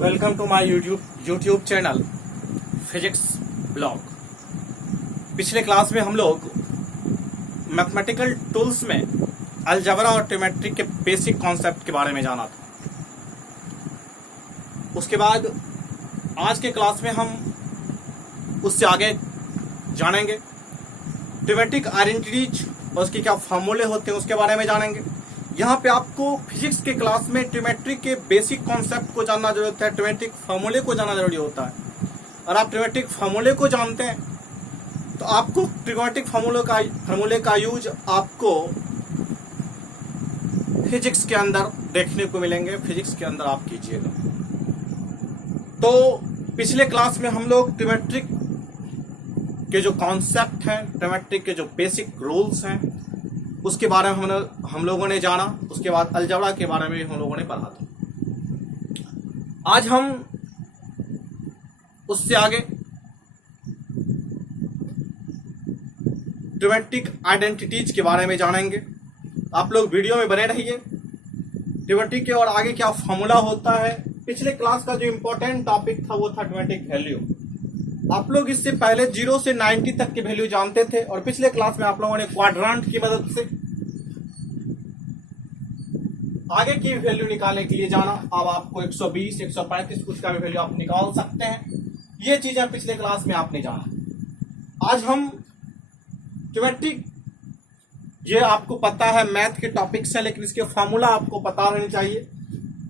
Welcome to my YouTube channel physics blog. पिछले class में हम लोग मैथमेटिकल टूल्स में अलजेब्रा और ट्रिग्नोमेट्री के बेसिक कॉन्सेप्ट के बारे में जाना था। उसके बाद आज के क्लास में हम उससे आगे जानेंगे। ट्रिग्नोमेट्रिक आइडेंटिटीज और उसके क्या फॉर्मूले होते हैं उसके बारे में जानेंगे। यहाँ पे आपको फिजिक्स के क्लास में ट्रिग्नोमेट्री के बेसिक कॉन्सेप्ट को जानना जरूरी होता है, ट्रिग्नोमेट्रिक फॉर्मूले को जानना जरूरी होता है। और आप ट्रिग्नोमेट्रिक फॉर्मूले को जानते हैं तो आपको ट्रिग्नोमेट्रिक फॉर्मूले का यूज आपको फिजिक्स के अंदर देखने को मिलेंगे, फिजिक्स के अंदर आप कीजिएगा। तो पिछले क्लास में हम लोग ट्रिग्नोमेट्रिक के जो कॉन्सेप्ट हैं, ट्रिग्नोमेट्रिक के जो बेसिक रूल्स हैं उसके बारे में हम लोगों ने जाना। उसके बाद अलजेब्रा के बारे में हम लोगों ने पढ़ा था। आज हम उससे आगे ट्रिग्नोमेट्रिक आइडेंटिटीज के बारे में जानेंगे। आप लोग वीडियो में बने रहिए। ट्रिग्नोमेट्री के और आगे क्या फॉर्मूला होता है। पिछले क्लास का जो इंपॉर्टेंट टॉपिक था वो था ट्रिग्नोमेट्रिक वैल्यू। आप लोग इससे पहले 0 से 90 तक की वैल्यू जानते थे और पिछले क्लास में आप लोगों ने क्वाड्रेंट की मदद से आगे की वैल्यू निकालने के लिए जाना। अब आपको 120, 135 कुछ का भी वैल्यू आप निकाल सकते हैं। ये चीजें पिछले क्लास में आपने जाना। आज हम ट्रिग्नोमेट्रिक, ये आपको पता है मैथ के टॉपिक्स है, लेकिन इसके फॉर्मूला आपको पता रहने चाहिए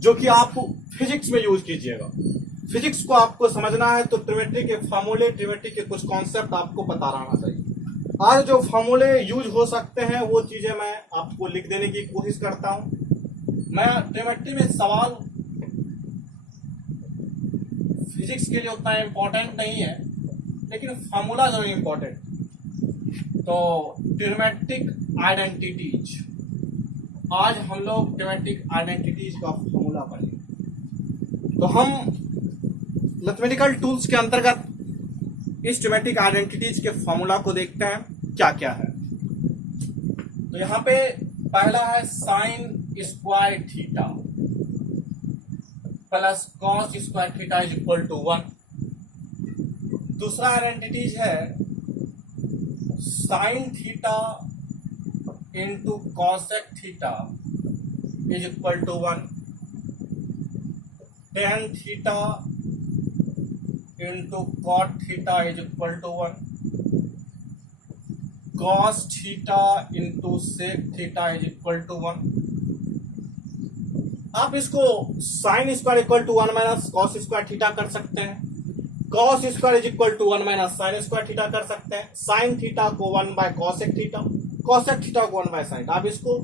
जो कि आप फिजिक्स में यूज कीजिएगा। फिजिक्स को आपको समझना है तो ट्रिग्नोमेट्री के फॉर्मूले, ट्रिग्नोमेट्री के कुछ कॉन्सेप्ट आपको पता रहना चाहिए। आज जो फॉर्मूले यूज हो सकते हैं वो चीजें मैं आपको लिख देने की कोशिश करता हूं। मैं ट्रिग्नोमेट्री में सवाल फिजिक्स के लिए उतना इंपॉर्टेंट नहीं है, लेकिन फॉर्मूला जरूर इंपॉर्टेंट। तो ट्रिग्नोमेट्रिक आइडेंटिटीज, आज हम लोग ट्रिग्नोमेट्रिक आइडेंटिटीज का फॉर्मूला पढ़ेंगे। तो हम मैथमेटिकल टूल्स के अंतर्गत इस ट्रिग्नोमेट्रिक आइडेंटिटीज के फॉर्मूला को देखते हैं क्या क्या है। तो यहां पे पहला है sine square theta plus cos square theta is equal to 1। दूसरा आइडेंटिटीज है sine theta into cosec theta is equal to 1। Tan theta into cot theta is equal to 1। Cos theta into sec theta is equal to 1। आप इसको sine square equal to 1 minus cos square theta कर सकते हैं। Cos square is equal to 1 minus sine square theta कर सकते हैं। Sine theta को 1 bye cosec theta, cosec theta को 1 बाय साइन। आप इसको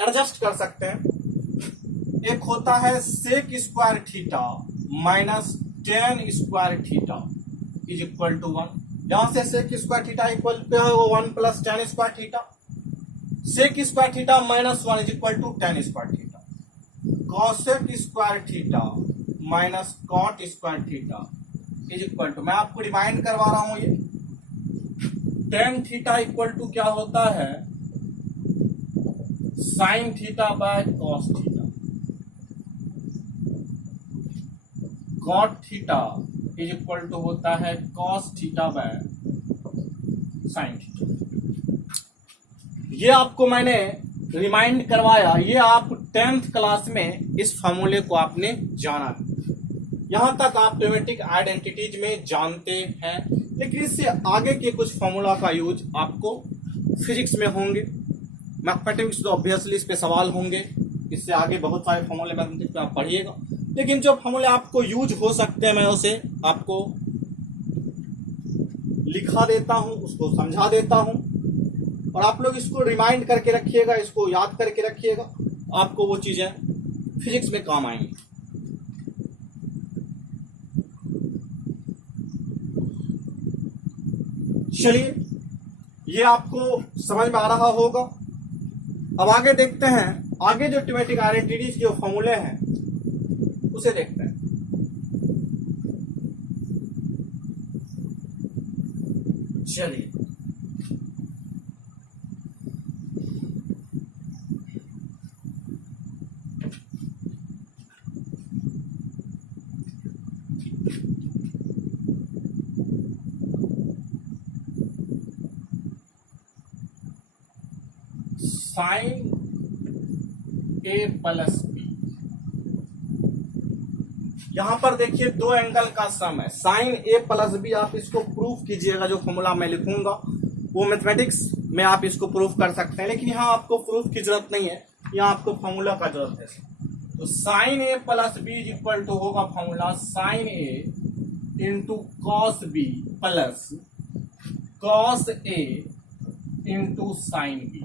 एडजस्ट कर सकते हैं। एक होता है sec square theta minus tan square theta is equal to 1। यहां से sec square theta equal to 1 plus tan square theta. Sec square theta minus 1 is equal to tan square theta. Cosec square theta minus cot square theta is equal to, मैं आपको remind करवा रहा हूं, ये tan theta equal to क्या होता है sine theta by cos theta. Cot theta is equal to होता है cos theta by sine theta. ये आपको मैंने रिमाइंड करवाया, ये आप 10th क्लास में इस फॉर्मूले को आपने जाना है। यहां तक आप ट्रिग्नोमेट्रिक आइडेंटिटीज में जानते हैं, लेकिन इससे आगे के कुछ फॉर्मूला का यूज आपको फिजिक्स में होंगे। मैथमेटिक्स तो ऑब्वियसली इस पे सवाल होंगे, इससे आगे बहुत सारे फॉर्मूले मैथमेटिक्स में आप पढ़िएगा, लेकिन जो फॉर्मूले आपको यूज हो सकते हैं मैं उसे आपको लिखा देता हूं, उसको समझा देता हूं और आप लोग इसको रिमाइंड करके रखिएगा, इसको याद करके रखिएगा। आपको वो चीजें फिजिक्स में काम आएंगी। चलिए, ये आपको समझ में आ रहा होगा। अब आगे देखते हैं, आगे जो ट्रिग्नोमेट्रिक आइडेंटिटीज के फॉर्मूले हैं उसे देखते हैं। चलिए, साइन ए प्लस बी। यहां पर देखिए दो एंगल का सम है, साइन ए प्लस बी। आप इसको प्रूफ कीजिएगा, जो फॉर्मूला मैं लिखूंगा वो मैथमेटिक्स में आप इसको प्रूफ कर सकते हैं, लेकिन यहाँ आपको प्रूफ की जरूरत नहीं है, यहाँ आपको फॉर्मूला का जरूरत है। तो sine A plus B is equal to होगा formula sine A into cos B plus cos A into sine B.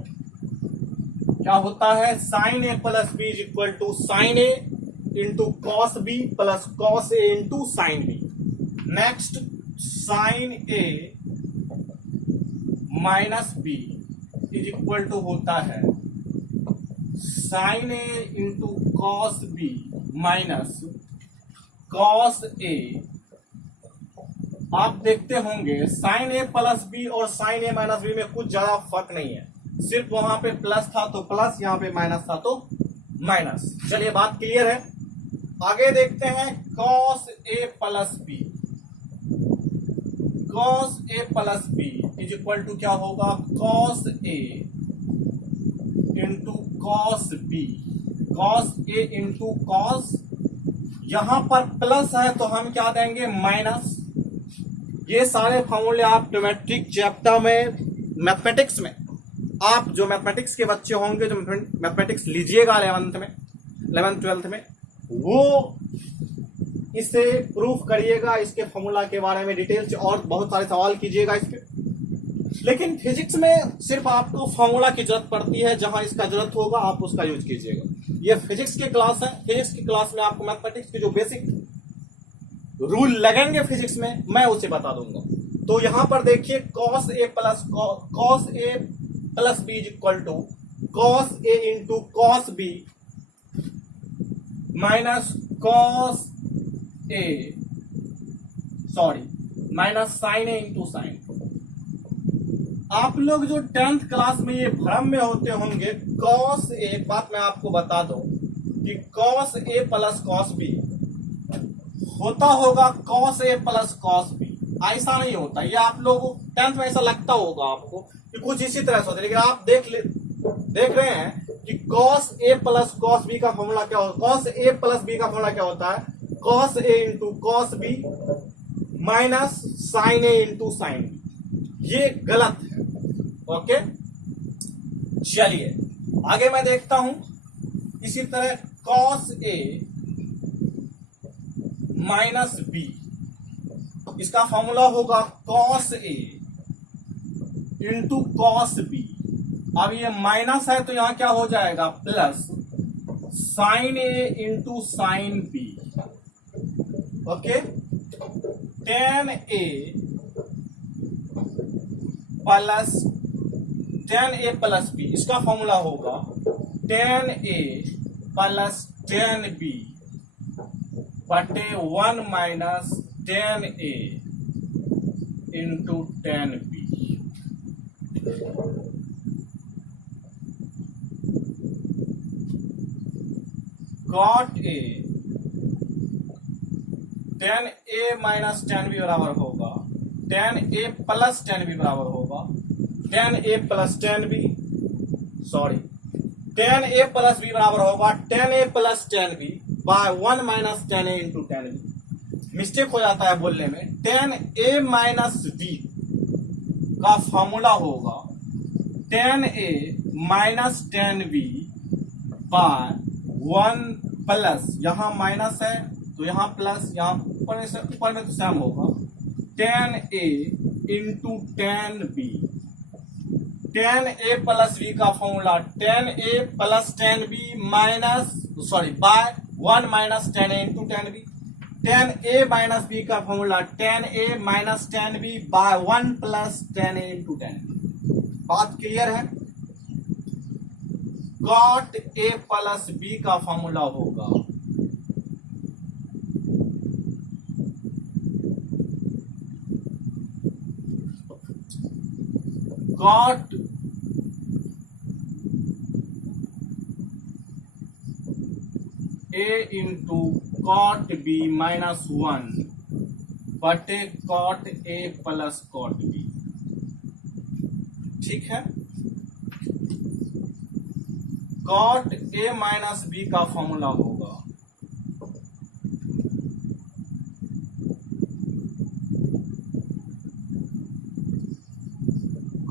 क्या होता है, sine A plus B is equal to sine A into cos B plus cos A into sine B. Next sine A minus B is equal to होता है sine A into cos B minus cos A. आप देखते होंगे sine A plus B और sign A minus B में कुछ ज्यादा फर्क नहीं है, सिर्फ वहां पे प्लस था तो प्लस, यहां पे माइनस था तो माइनस। चलिए बात क्लियर है, आगे देखते हैं cos A plus B. Cos A plus B is equal to क्या होगा, cos A into cos B, cos A into cos. यहां पर प्लस है तो हम क्या देंगे, माइनस। ये सारे फॉर्मूले आप ज्योमेट्रिक चैप्टर में, मैथमेटिक्स में, आप जो मैथमेटिक्स के बच्चे होंगे, जो मैथमेटिक्स लीजिएगा 11th 12th में, वो इसे प्रूफ करिएगा, इसके फॉर्मूला के बारे में डिटेल से और बहुत सारे सवाल कीजिएगा इस पे। लेकिन फिजिक्स में सिर्फ आपको फॉर्मूला की जरूरत पड़ती है, जहां इसका जरूरत होगा आप उसका यूज कीजिएगा। ये फिजिक्स की क्लास है, फिजिक्स की क्लास में आपको मैथमेटिक्स के जो बेसिक रूल लगेंगे फिजिक्स में, मैं उसे बता दूंगा। तो यहां पर देखिए cos A plus B is equal to cos A into cos B minus cos A, minus sine A into sine. आप लोग जो 10th क्लास में ये भ्रम में होते होंगे, कॉस ए, एक बात मैं आपको बता दूं कि cos A plus cos B होता होगा cos A plus cos B. ऐसा नहीं होता, ये आप लोग 10th में ऐसा लगता होगा आपको कि कुछ इसी तरह से होता है, लेकिन आप देख रहे हैं कि cos A plus cos B का फॉर्मूला क्या होता है, कॉस ए प्लस बी का फॉर्मूला क्या होता है, cos A into cos B minus sine A into sine B. ये गलत है, ओके। चलिए आगे मैं देखता हूं, इसी तरह कॉस ए माइनस बी, इसका फॉर्मूला होगा cos A into cos B. अब ये माइनस है तो यहां क्या हो जाएगा, plus sine A into sine B, okay. Tan A plus B, इसका फॉर्मूला होगा tan A plus tan B बटे 1 minus tan A into tan B. Cot A, tan A minus tan B बराबर होगा tan A plus tan B बराबर होगा tan A plus tan B, tan A plus B बराबर होगा tan A plus tan B by 1 minus tan A into tan B. Mistake हो जाता है बोलने में, टेन ए माइनस बी का फॉर्मूला होगा tan A minus tan B by 1 plus, यहां माइनस है तो यहां प्लस, यहां ऊपर में तो सेम होगा, tan A into tan B. Tan A plus B का formula tan A plus tan B minus by 1 minus tan A into tan B. Tan A minus B का formula tan A minus tan B by 1 plus tan A into tan B. बात clear है। Cot A plus B का formula होगा cot A into cot B minus 1 बटे cot A plus cot B. ठीक है, cot A minus B का formula होगा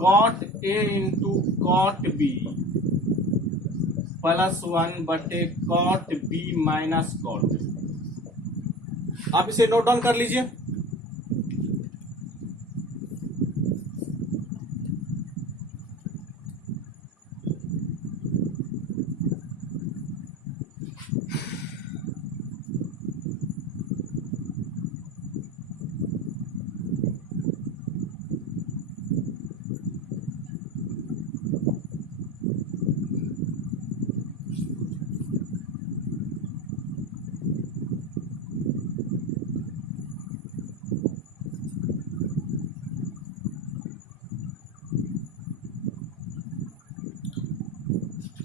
cot A into cot B plus 1 बटे cot B minus cot B. आप इसे नोट डाउन कर लीजिए।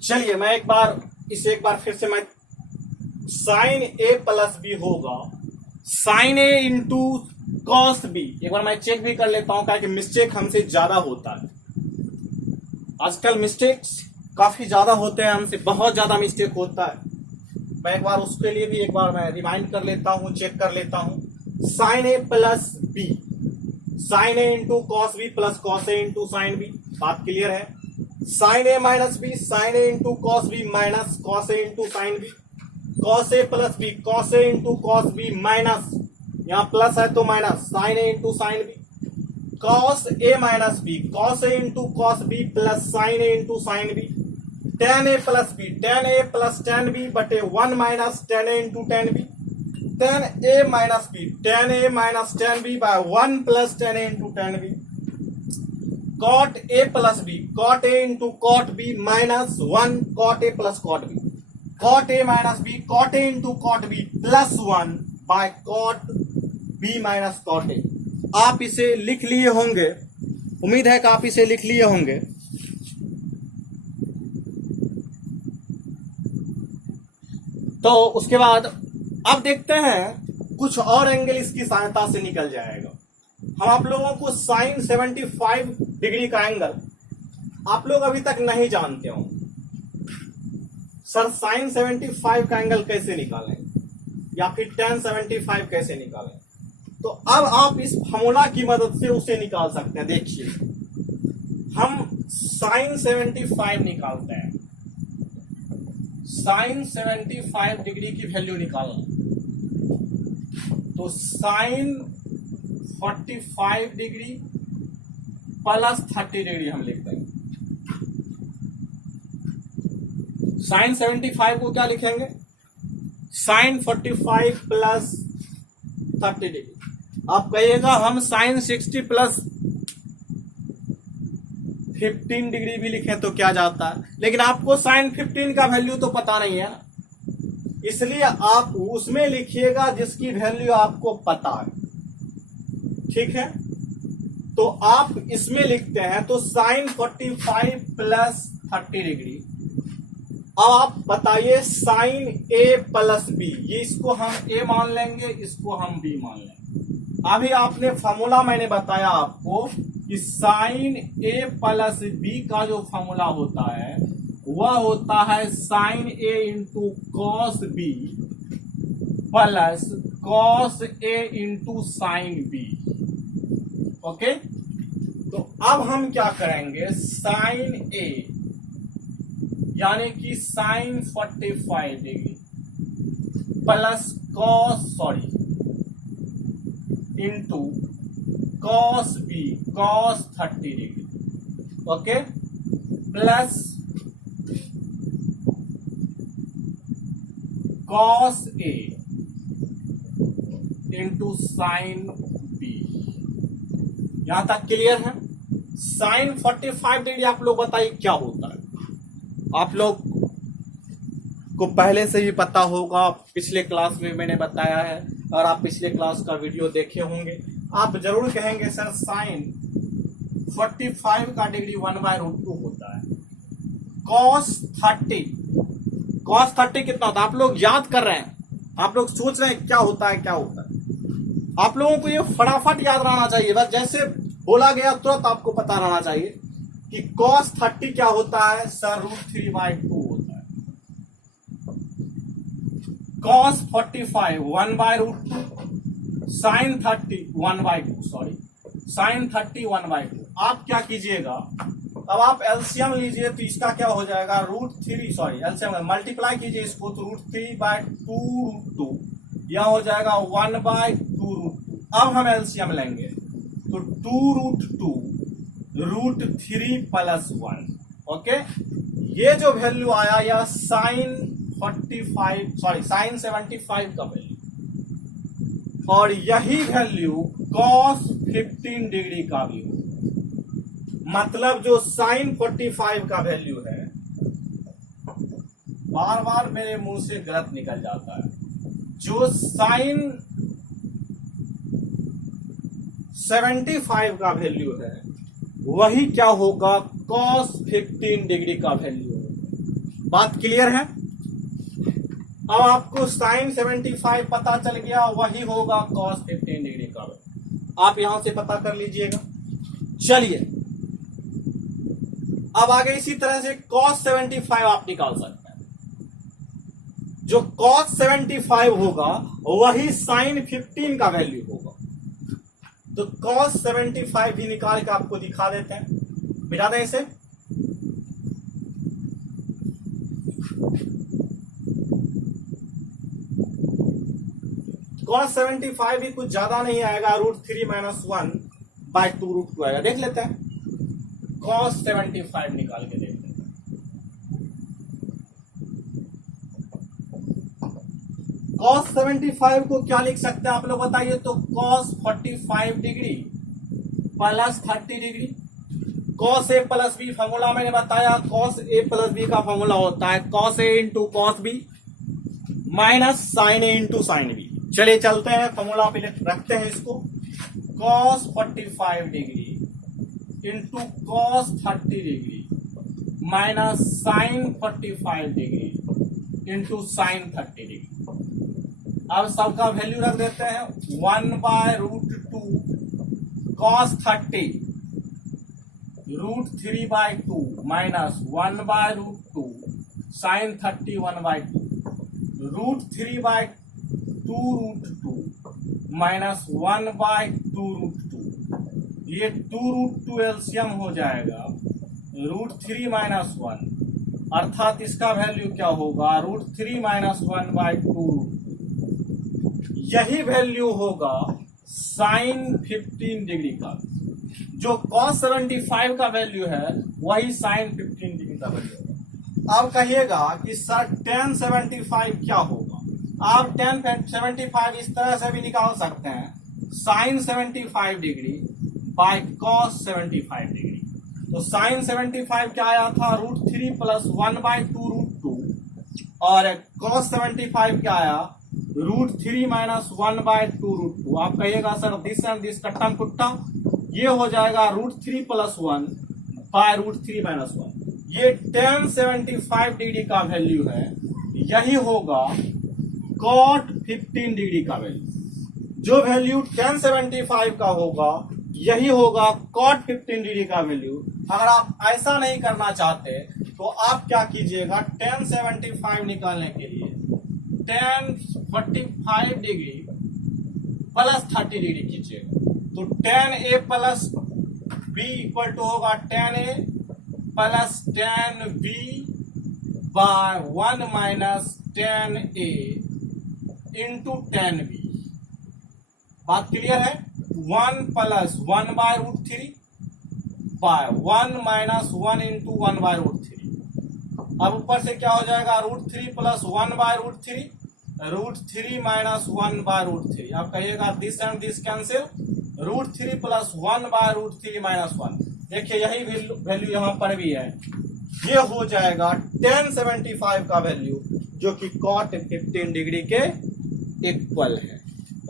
चलिए मैं एक बार फिर से मैं साइन ए प्लस बी होगा sign A into cos B. एक बार मैं चेक भी कर लेता हूं कि मिस्टेक हमसे ज्यादा होता है। आजकल मिस्टेक्स काफी ज्यादा होते हैं, हमसे बहुत ज्यादा मिस्टेक होता है। मैं एक बार उसके लिए भी एक बार मैं रिमाइंड कर लेता हूं, चेक कर लेता हूं। Sine A plus B, sine A into cos B plus cos A into sine B. बात क्लियर है। Sine A minus B, sine A into cos B minus cos A into sine B. Cos A plus B, cos A into cos B minus, यहां plus है तो minus, sine A into sine B. Cos A minus B, cos A into cos B plus sine A into sine B. Tan A plus B, tan A plus tan B बटे 1 minus tan A into tan B. Tan A minus B, tan A minus tan B by 1 plus tan A into tan B. Cot A plus B, cot A into cot B minus 1 cot A plus cot B. Cot A minus B, cot A into cot B plus 1 by cot B minus cot A. आप इसे लिख लिए होंगे, उम्मीद है कि आप इसे लिख लिए होंगे। तो उसके बाद अब देखते हैं कुछ और एंगल इसकी सहायता से निकल जाएगा। हम आप लोगों को साइन 75 डिग्री का एंगल आप लोग अभी तक नहीं जानते हो। सर साइन 75 का एंगल कैसे निकालें या फिर tan 75 कैसे निकालें, तो अब आप इस फॉर्मूला की मदद से उसे निकाल सकते हैं। देखिए हम साइन 75 निकालते हैं। साइन 75 डिग्री की वैल्यू निकालना, तो साइन 45 डिग्री प्लस 30 डिग्री हम लिख देंगे। साइन 75 को क्या लिखेंगे, साइन 45 प्लस 30 डिग्री। आप कहिएगा हम साइन 60 प्लस 15 डिग्री भी लिखें तो क्या जाता है, लेकिन आपको साइन 15 का वैल्यू तो पता नहीं है, इसलिए आप उसमें लिखिएगा जिसकी वैल्यू आपको पता है। ठीक है, तो आप इसमें लिखते हैं तो साइन 45 प्लस 30 डिग्री। अब आप बताइए साइन ए प्लस बी, ये इसको हम ए मान लेंगे, इसको हम बी मान लेंगे। अभी आपने फॉर्मूला मैंने बताया आपको कि साइन ए प्लस बी का जो फॉर्मूला होता है वह होता है sine A into cos B plus cos A into sine B. Okay, तो अब हम क्या करेंगे, साइन ए यानी कि sine 45 degree plus into cos B cos 30 degree. Okay, plus cos A into sine B. यहां तक क्लियर है। साइन 45 डिग्री आप लोग बताइए क्या होता है। आप लोग को पहले से ही पता होगा, पिछले क्लास में मैंने बताया है, और आप पिछले क्लास का वीडियो देखे होंगे। आप जरूर कहेंगे सर साइन 45 का डिग्री 1/√2 होता है। कॉस 30 कितना होता है, आप लोग याद कर रहे हैं, आप लोग सोच रहे हैं क्या होता है क्या होता है। आप लोगों को ये फटाफट याद रहना चाहिए, बस जैसे बोला गया तुरंत आपको पता रहना चाहिए कि cos 30 क्या होता है, सर √3/2 होता है। cos 45 1 by root 2, sin 30 1 by 2, sorry sin 30 1 by 2। आप क्या कीजिएगा, अब आप एलसीएम लीजिए तो इसका क्या हो जाएगा √3, सॉरी एलसीएम मल्टीप्लाई कीजिए इसको तो √3 by 2 √2, यह हो जाएगा 1 by 2 √2। अब हम एलसीएम लेंगे तो 2 √2 √3 + 1, ओके। ये जो वैल्यू आया यह sin 75 का वैल्यू, और यही वैल्यू cos 15 डिग्री का भी हो। मतलब जो sin 45 का वैल्यू है, बार बार मेरे मुंह से गलत निकल जाता है, जो sin 75 का वैल्यू है वही क्या होगा cos 15 डिग्री का वैल्यू होगा। बात क्लियर है? अब आपको sin 75 पता चल गया, वही होगा cos 15 डिग्री का वैल्यू। आप यहां से पता कर लीजिएगा। चलिए अब आगे इसी तरह से cos 75 आप निकाल सकते हैं। जो cos 75 होगा वही sin 15 का वैल्यू होगा। तो cos 75 भी निकाल के आपको दिखा देते हैं, मिटा दें इसे। cos 75 भी कुछ ज्यादा नहीं आएगा, √3 - 1 by 2 √2 आएगा। देख लेते हैं, cos 75 निकाल के देख लेते हैं। cos 75 को क्या लिख सकते हैं आप लोग बताइए तो, cos 45 degree + 30 degree. cos a + b formula मैंने बताया, cos a + b का फॉर्मूला होता है cos a × cos b - sin a × sin b। चलिए चलते हैं, फॉर्मूला पे रखते हैं इसको। cos 45 degree × cos 30 degree - sin 45 degree × sin 30 degree. अब सबका वैल्यू रख देते हैं, 1 by √2 cos 30 √3 by 2 - 1 by √2 sin 30 1 by 2 √3 by 2 √2 - 1 by 2 √2। ये 2 √2 एलसीएम हो जाएगा √3 - 1, अर्थात इसका वैल्यू क्या होगा √3 - 1 by 2 √2। यही वैल्यू होगा sin 15 डिग्री का। जो cos 75 का वैल्यू है वही sin 15 डिग्री का वैल्यू होगा। अब कहिएगा कि सर tan 75 क्या होगा। आप tan 75 इस तरह से भी निकाल सकते हैं, sin 75 degree by cos 75 degree. तो sin 75 क्या आया था √3 + 1 by 2 √2, और cos 75 क्या आया √3 - 1 by 2 √2। आप कहिएगा सर दिस एंड दिस कट्टम कुट्टा, ये हो जाएगा √3 + 1 by √3 - 1। ये tan 75 डिग्री का वैल्यू है, यही होगा cot 15 डिग्री का वैल्यू। जो वैल्यू tan 75 का होगा यही होगा cot 15 डिग्री का वैल्यू। अगर आप ऐसा नहीं करना चाहते तो आप क्या कीजिएगा, tan 75 निकालने के लिए tan 45 डिग्री + 30 डिग्री कीजिएगा। तो tan a + b equal to होगा tan a + tan b by 1 - tan a × tan b। बात क्लियर है? 1 + 1 by √3 by 1 - 1 × 1 by √3। अब ऊपर से क्या हो जाएगा √3 + 1 by √3 √3 - 1 by √3। आप कहिएगा this and this cancel, √3 + 1 by √3 - 1। देखिए यही वैल्यू यहां पर भी है, ये हो जाएगा tan 75 का वैल्यू जो कि cot 15 डिग्री के इक्वल है।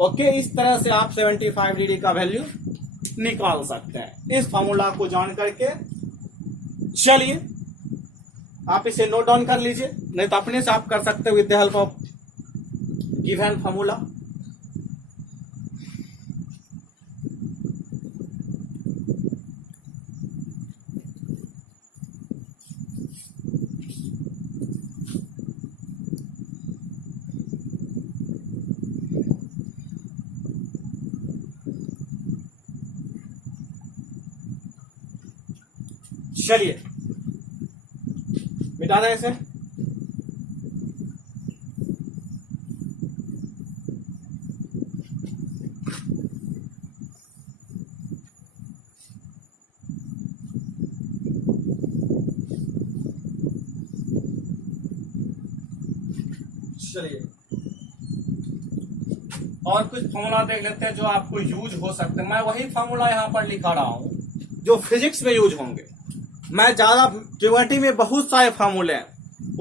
ओके, इस तरह से आप 75 डिग्री का वैल्यू निकाल सकते हैं इस फॉर्मूला को जान करके। चलिए आप इसे नोट डाउन कर लीजिए, नहीं तो अपने से आप कर सकते हो with the help of given formula. चलिए मिटा दें इसे। चलिए और कुछ फॉर्मूला देख लेते हैं जो आपको यूज हो सकते हैं। मैं वही फॉर्मूला यहाँ पर लिखा रहा हूँ जो फिजिक्स में यूज होंगे। मैं ज्यादा ज्योमेट्री में बहुत सारे फार्मूले हैं,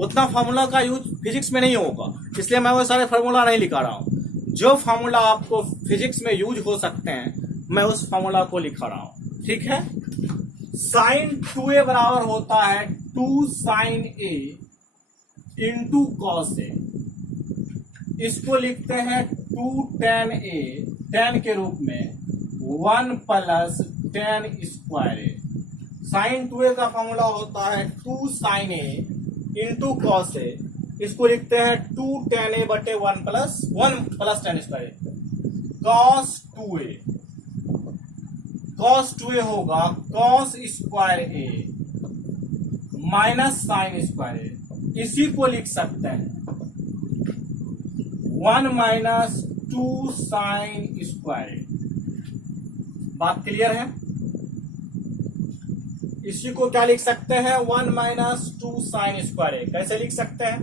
उतना फार्मूला का यूज फिजिक्स में नहीं होगा, इसलिए मैं वो सारे फार्मूला नहीं लिखा रहा हूँ। जो फार्मूला आपको फिजिक्स में यूज हो सकते हैं मैं उस फार्मूला को लिखा रहा हूँ, ठीक है। साइन 2a बराबर होता है 2 sign a into cos A. इसको लिखते हैं 2 tan a, tan के रूप में 1 प्लस tan स्क्वायर ए। साइन 2a का फॉर्मूला होता है 2 sign a into cos A. इसको लिखते हैं 2 tan a बटे 1 प्लस tan स्क्वायर ए। cos 2a होगा cos square A minus sine square ए। इसी को लिख सकते हैं 1 माइनस 2 साइन स्क्वायर। बात क्लियर है। इसी को क्या लिख सकते हैं 1 माइनस 2 साइन स्क्वायर। कैसे लिख सकते हैं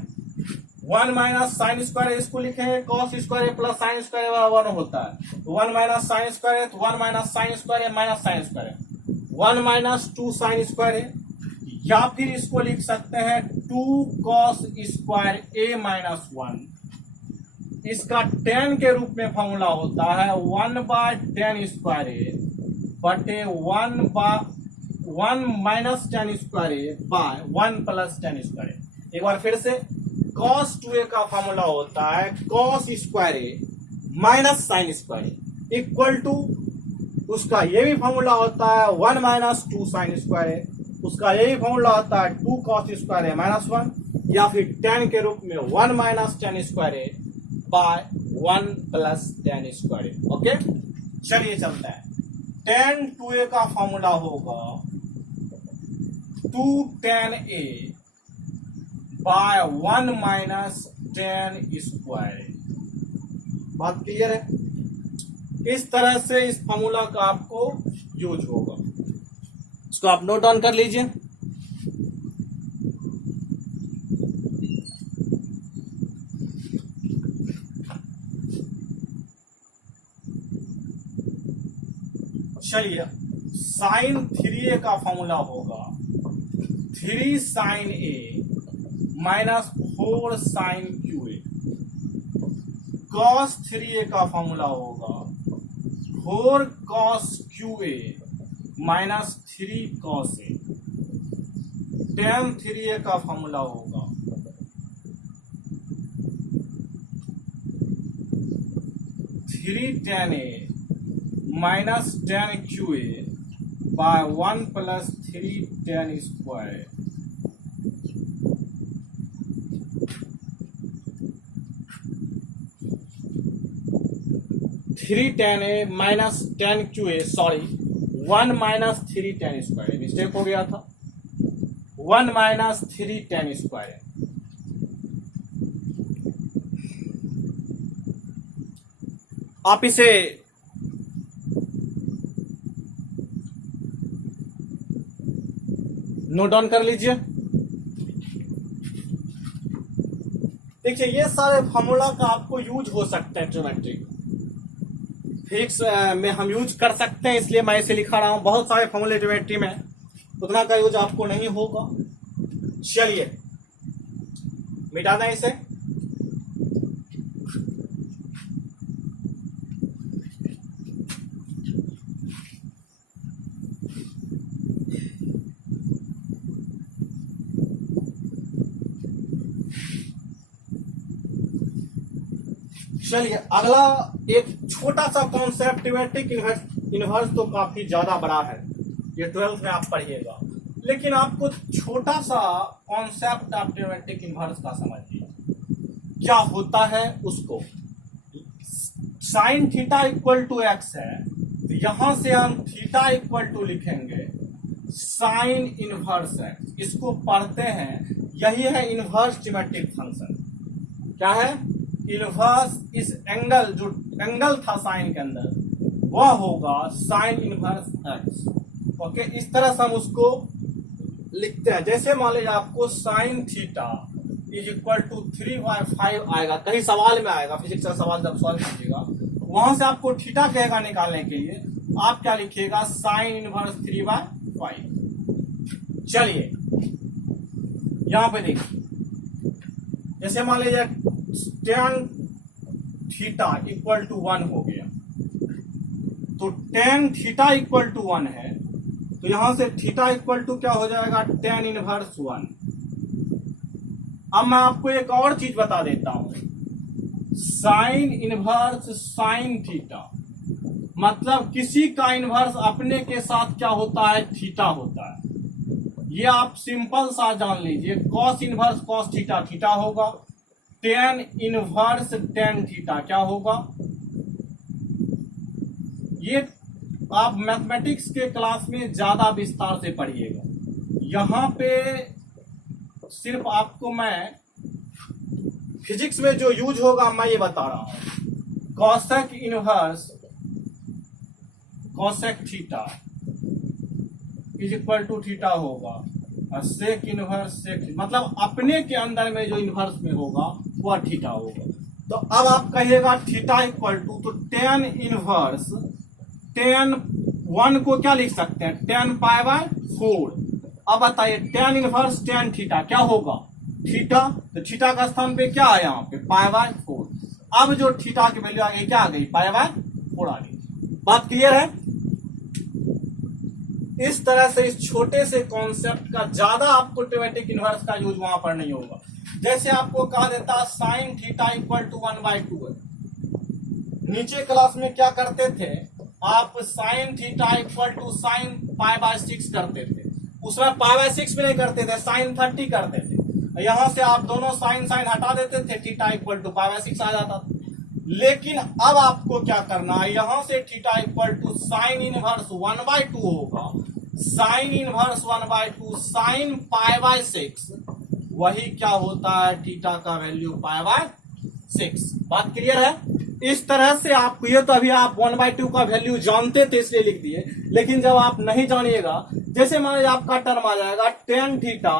1 माइनस साइन स्क्वायर, इसको लिखेंगे cos square plus sine square बराबर 1 होता है। 1 माइनस साइन स्क्वायर तो 1 minus sine square minus sine square 1 minus 2 sine square. या फिर इसको लिख सकते हैं 2 cos स्क्वायर ए माइनस 1। इसका tan के रूप में फॉर्मूला होता है 1 बाय tan स्क्वायर ए बटे 1 minus tan square A by 1 plus tan square ए। एक बार फिर से cos 2a का फॉर्मूला होता है cos square A minus sine square equal to उसका ये भी फॉर्मूला होता है 1 माइनस 2 साइन स्क्वायर ए। उसका ये भी फॉर्मूला होता है 2 cos स्क्वायर ए माइनस 1 या फिर tan के रूप में 1 minus tan square A by 1 plus tan square A. Okay चलिए चलता है। tan 2a का फॉर्मूला होगा 2 tan a बाय 1 माइनस tan स्क्वायर। बात क्लियर है। इस तरह से इस फॉर्मूला का आपको यूज होगा। इसको आप नोट डाउन कर लीजिए। चलिए साइन 3a का फॉर्मूला होगा 3 sine a minus 4 sine cube A. cos 3a का फॉर्मूला होगा 4 cos cube A minus 3 cos A. tan 3a का फॉर्मूला होगा 3 tan a minus tan cube A by 1 plus 3 tan square. Three tan a minus tan cube A, sorry 1 minus 3 tan square, mistake हो गया था। 1 minus 3 tan square. आप इसे note down कर लीजिए। देखिए ये सारे फॉर्मूला का आपको यूज हो सकते हैं ज्योमेट्री फिजिक्स में हम यूज कर सकते हैं, इसलिए मैं इसे लिखा रहा हूं। बहुत सारे फॉर्मूले ज्योमेट्री में उतना का यूज आपको नहीं होगा। चलिए मिटा दें इसे। चलिए अगला एक छोटा सा कॉन्सेप्ट ट्रिमेट्रिक इनवर्स तो काफी ज्यादा बड़ा है, ये 12th में आप पढ़िएगा, लेकिन आपको छोटा सा कॉन्सेप्ट आप ट्रिमेट्रिक इनवर्स का समझिए क्या होता है उसको। Sine theta equal to x है तो यहां से हम थीटा इक्वल टू लिखेंगे साइन इनवर्स एक्स, इसको पढ़ते हैं, यही है इनवर्स ज्योमेट्रिक फंक्शन। क्या है? इनवर्स, इस एंगल, जो एंगल था साइन के अंदर, वह होगा साइन इनवर्स एक्स। ओके, इस तरह से हम उसको लिखते हैं। जैसे मान लीजिए आपको sine theta is equal to 3/5 आएगा, कहीं सवाल में आएगा, फिजिक्स का सवाल जब सॉल्व कीजिएगा, वहां से आपको थीटा कहेगा निकालने के लिए, आप क्या लिखिएगा? Sine inverse 3/5। चलिए यहां पे देखिए, जैसे मान लीजिए tan थीटा इक्वल टू 1 हो गया, तो tan थीटा इक्वल टू 1 है, तो यहां से थीटा इक्वल टू क्या हो जाएगा? tan inverse 1। अब मैं आपको एक और चीज बता देता हूं, साइन इनवर्स साइन थीटा, मतलब किसी का इनवर्स अपने के साथ क्या होता है? थीटा होता है। ये आप सिंपल सा जान लीजिए, cos inverse cos theta theta होगा, tan इनवर्स tan थीटा क्या होगा? ये आप मैथमेटिक्स के क्लास में ज्यादा विस्तार से पढ़िएगा। यहां पे सिर्फ आपको मैं फिजिक्स में जो यूज होगा मैं ये बता रहा हूं। Cosec inverse cosec theta is equal to theta होगा, और सेक इनवर्स सेक, मतलब अपने के अंदर में जो इनवर्स में होगा वह थीटा होगा। तो अब आप कहिएगा थीटा इक्वल टू, तो tan इनवर्स tan 1 को क्या लिख सकते हैं? tan π/4। अब बताइए tan इनवर्स tan थीटा क्या होगा? थीटा, तो थीटा का स्थान पे क्या है? यहाँ पे π/4। अब जो थीटा की वैल्यू आ गई, क्या आ गई? π/4 आ गई। बात क्लियर है? इस तरह से इस छोटे से कॉन्सेप्ट का ज्यादा आपको ट्रिमेटिक इनवर्स का यूज वहां पर नहीं होगा। जैसे आपको कहा देता साइन थीटा इक्वल टू 1/2 है, नीचे क्लास में क्या करते थे आप? Sine theta equal to sine π/6 करते थे, उसमें π/6 भी नहीं करते थे, साइन 30 करते थे। यहां से आप दोनों साइन साइन हटा देते थे, थीटा इक्वल टू π/6 आ जाता था। लेकिन अब आपको क्या करना है? यहां से theta equal to sine inverse 1/2 होगा, साइन इनवर्स 1/2 साइन π/6, वही क्या होता है? थीटा का वैल्यू π/6। बात क्लियर है? इस तरह से आपको, ये तो अभी आप 1/2 का वैल्यू जानते थे इसलिए लिख दिए, लेकिन जब आप नहीं जानिएगा, जैसे मान लीजिए आपका टर्म आ जाएगा tan theta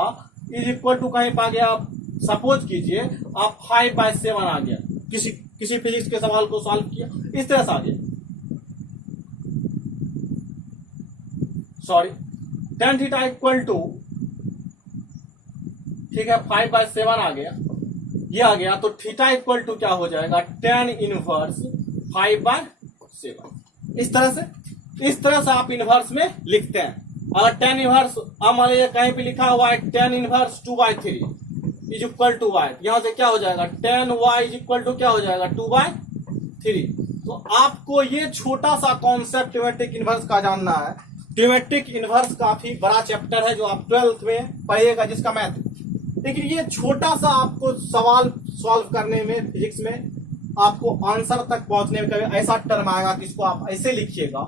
is equal to, कहीं पा गया, सपोज कीजिए आप 5/7 आ गया, किसी फिजिक्स के सवाल को सॉल्व किया, इस तरह से आ गया, sorry, tan theta equal to, ठीक है, 5/7 आ गया, ये आ गया, तो थीटा इक्वल टू क्या हो जाएगा? tan inverse 5/7। इस तरह से आप इनवर्स में लिखते हैं। अगर tan इनवर्स, अब मान लीजिए कहीं पे लिखा हुआ है tan inverse 2/3 is equal to y, यहां से क्या हो जाएगा? tan y is equal to क्या हो जाएगा? 2/3। तो आपको ये छोटा सा कॉन्सेप्ट ट्रिमेट्रिक इनवर्स का जानना है। ट्रिमेट्रिक इनवर्स काफी बड़ा चैप्टर है जो आप 12th में पढ़िएगा, जिसका मैथ, लेकिन ये छोटा सा आपको सवाल सॉल्व करने में, फिजिक्स में आपको आंसर तक पहुंचने में कभी ऐसा टर्म आएगा कि इसको आप ऐसे लिखिएगा,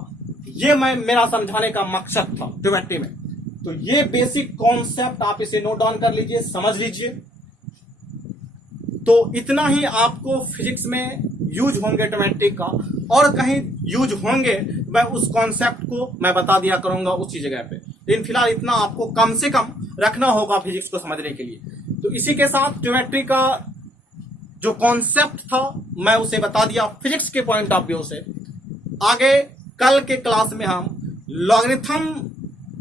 ये मेरा समझाने का मकसद था ट्रिमेट्री में। तो ये बेसिक कॉन्सेप्ट आप इसे नोट डाउन कर लीजिए, समझ लीजिए। तो इतना ही आपको फिजिक्स में यूज होंगे ट्रिमेट्री का, और कहीं यूज होंगे मैं उस कॉन्सेप्ट को मैं बता दिया करूंगा उसी जगह पे, लेकिन फिलहाल इतना आपको कम से कम रखना होगा फिजिक्स को समझने के लिए। तो इसी के साथ ट्रिमेट्री का जो कॉन्सेप्ट था मैं उसे बता दिया फिजिक्स के पॉइंट ऑफ व्यू से। आगे कल के क्लास में हम लॉगरिथम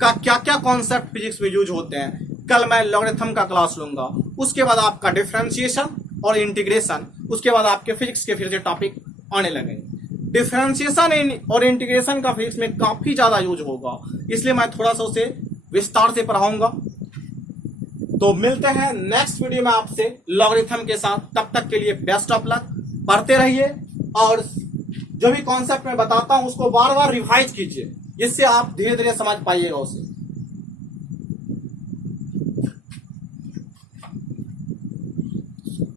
का क्या क्या कॉन्सेप्ट फिजिक्स में यूज होते हैं, कल मैं लॉगरिथम का क्लास लूंगा। उसके बाद आपका डिफरेंशिएशन और इंटीग्रेशन, उसके बाद आपके फिजिक्स के फिर से टॉपिक आने लगेंगे। डिफरेंशिएशन और इंटीग्रेशन का फिजिक्स में काफी ज्यादा यूज होगा, इसलिए मैं थोड़ा सा उसे विस्तार से पढ़ाऊंगा। तो मिलते हैं नेक्स्ट वीडियो में आपसे लॉगरिथम के साथ। तब तक के लिए बेस्ट ऑफ लक, पढ़ते रहिए और जो भी कॉन्सेप्ट मैं बताता हूं उसको बार बार रिवाइज कीजिए, जिससे आप धीरे धीरे समझ पाइएगा उसे।